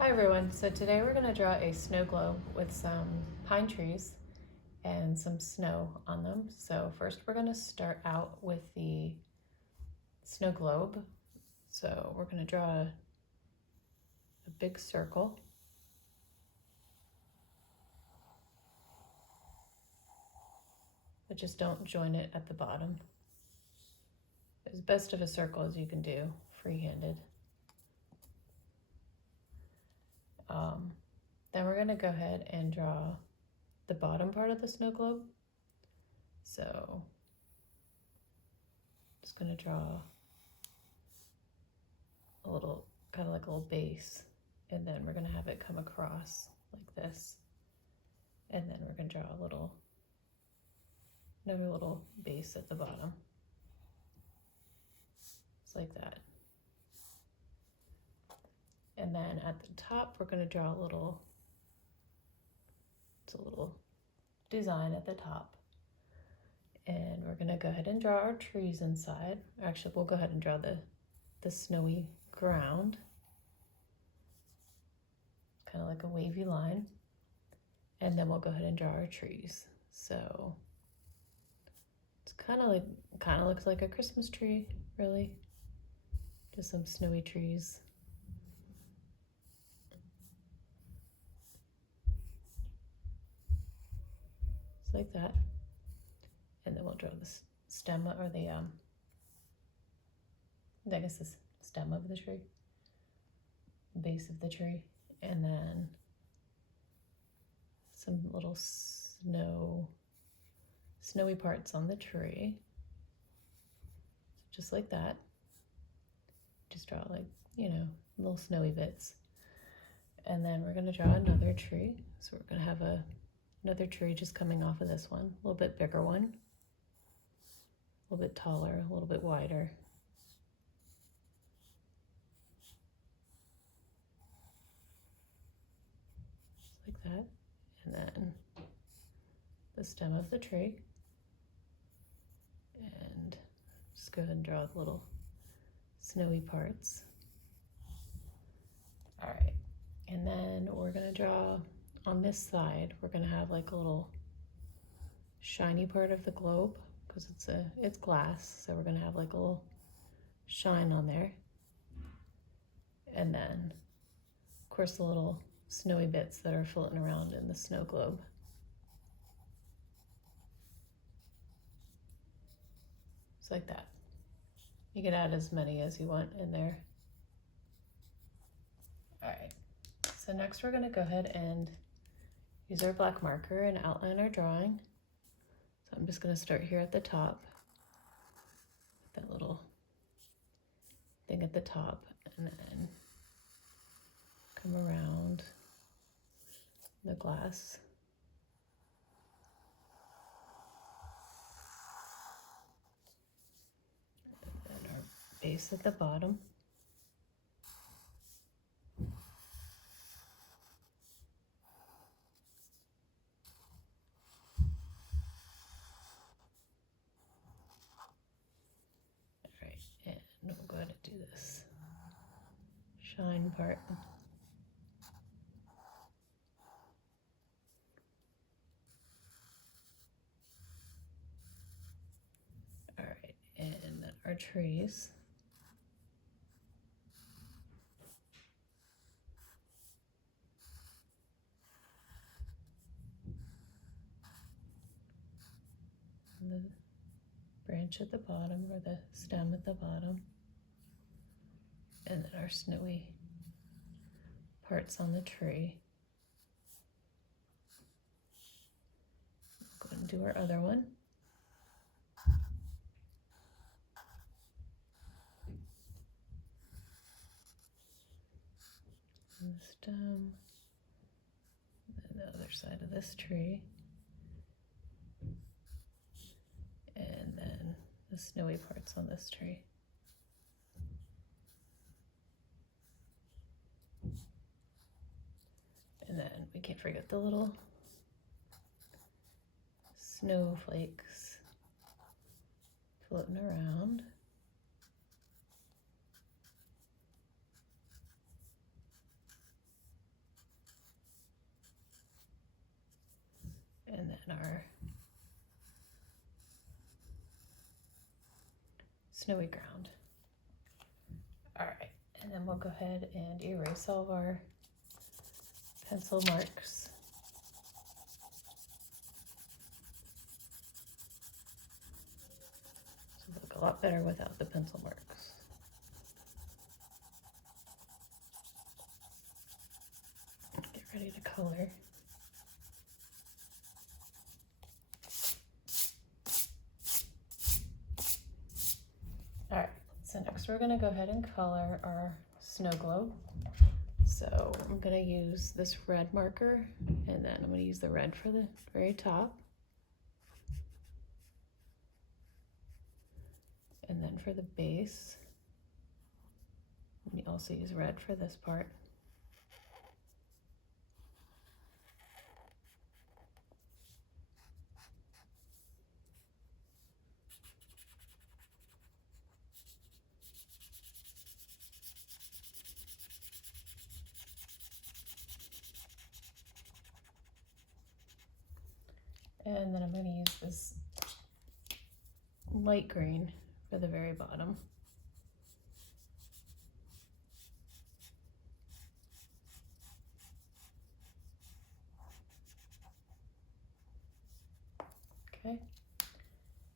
Hi everyone, so today we're going to draw a snow globe with some pine trees and some snow on them. So first we're going to start out with the snow globe. So we're going to draw a big circle. But just don't join it at the bottom. As best of a circle as you can do, free-handed. Then we're going to go ahead and draw the bottom part of the snow globe. So just going to draw a little, kind of like a little base, and then we're going to have it come across like this, and then we're going to draw another little base at the bottom. It's like that. And then at the top we're going to draw a little design at the top, and we're going to go ahead and draw our trees inside. Actually, we'll go ahead and draw the snowy ground, kind of like a wavy line, and then we'll go ahead and draw our trees. So it's kind of looks like a Christmas tree, really. Just some snowy trees. It's like that. And then we'll draw the stem, or I guess the stem of the tree, base of the tree, and then some little snowy parts on the tree, just like that. Just draw little snowy bits. And then we're going to draw another tree. So we're going to have another tree just coming off of this one, a little bit bigger one, a little bit taller, a little bit wider. Just like that. And then the stem of the tree. And just go ahead and draw the little snowy parts. All right. And then we're going to draw on this side, we're going to have like a little shiny part of the globe, because it's glass, so we're going to have like a little shine on there. And then of course the little snowy bits that are floating around in the snow globe. It's like that. You can add as many as you want in there. All right, so next we're going to go ahead and use our black marker and outline our drawing. So I'm just going to start here at the top, with that little thing at the top, and then come around the glass. And then our base at the bottom. Alright, and we'll go ahead and do this shine part. Alright, and then our trees. And the branch at the bottom, or the stem at the bottom. And then our snowy parts on the tree. Go ahead and do our other one. And the stem. And the other side of this tree. And then the snowy parts on this tree. And then we can't forget the little snowflakes floating around. then our snowy ground. All right, and then we'll go ahead and erase all of our pencil marks. So they look a lot better without the pencil marks. Get ready to color. All right, so next we're gonna go ahead and color our snow globe. So I'm gonna use this red marker, and then I'm gonna use the red for the very top. And then for the base, we also use red for this part. And then I'm going to use this light green for the very bottom. Okay.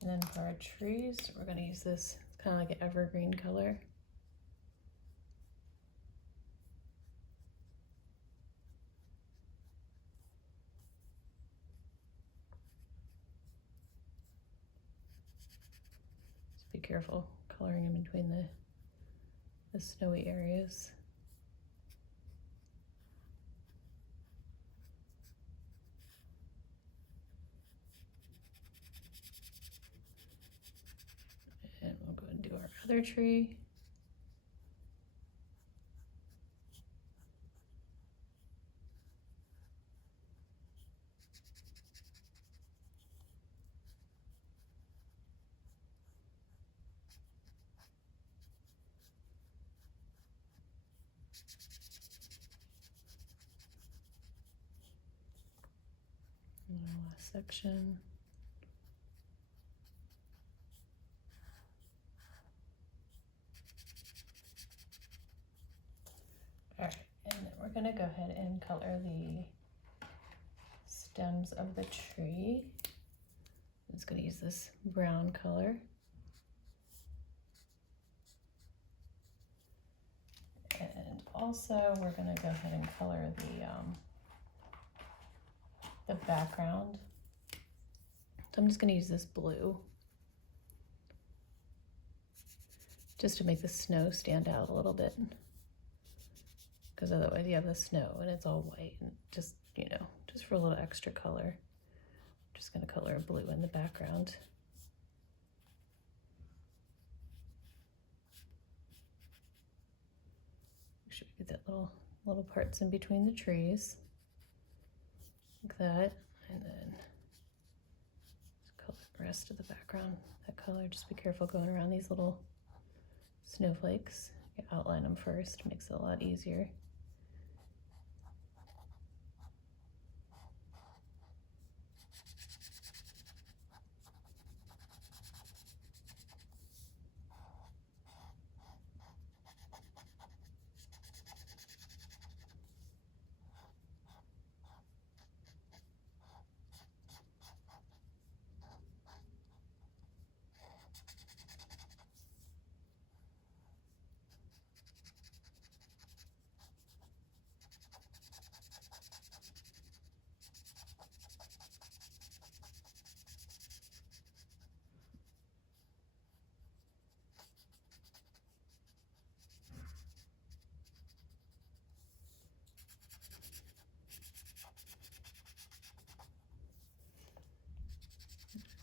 And then for our trees, we're going to use this, it's kind of like an evergreen color. Be careful coloring in between the snowy areas. And we'll go and do our other tree. And our last section. All right, and then we're gonna go ahead and color the stems of the tree. I'm just gonna use this brown color. And also we're gonna go ahead and color the background. So I'm just gonna use this blue just to make the snow stand out a little bit, because otherwise you have the snow and it's all white, and just, you know, just for a little extra color. I'm just gonna color a blue in the background. Make sure we get that little parts in between the trees, like that, and then color the rest of the background that color. Just be careful going around these little snowflakes. You outline them first, makes it a lot easier.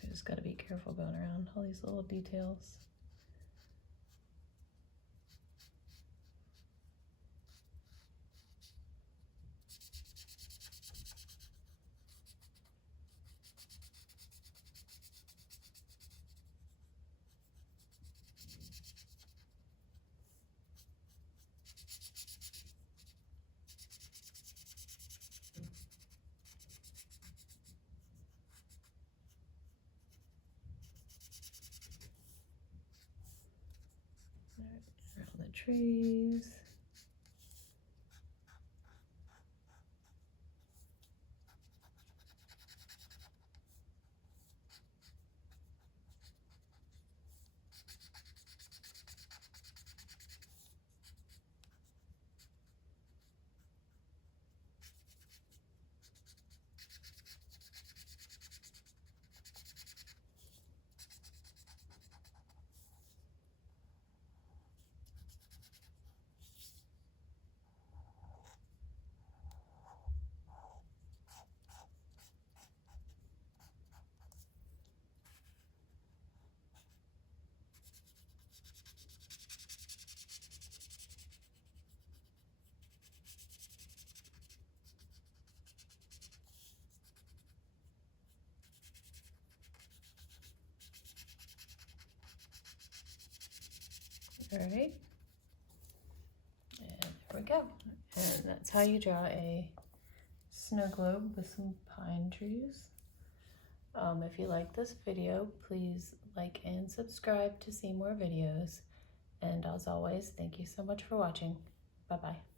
So you just got to be careful going around all these little details. trees. All right, and there we go. And that's how you draw a snow globe with some pine trees. If you like this video, please like and subscribe to see more videos. And as always, thank you so much for watching. Bye-bye.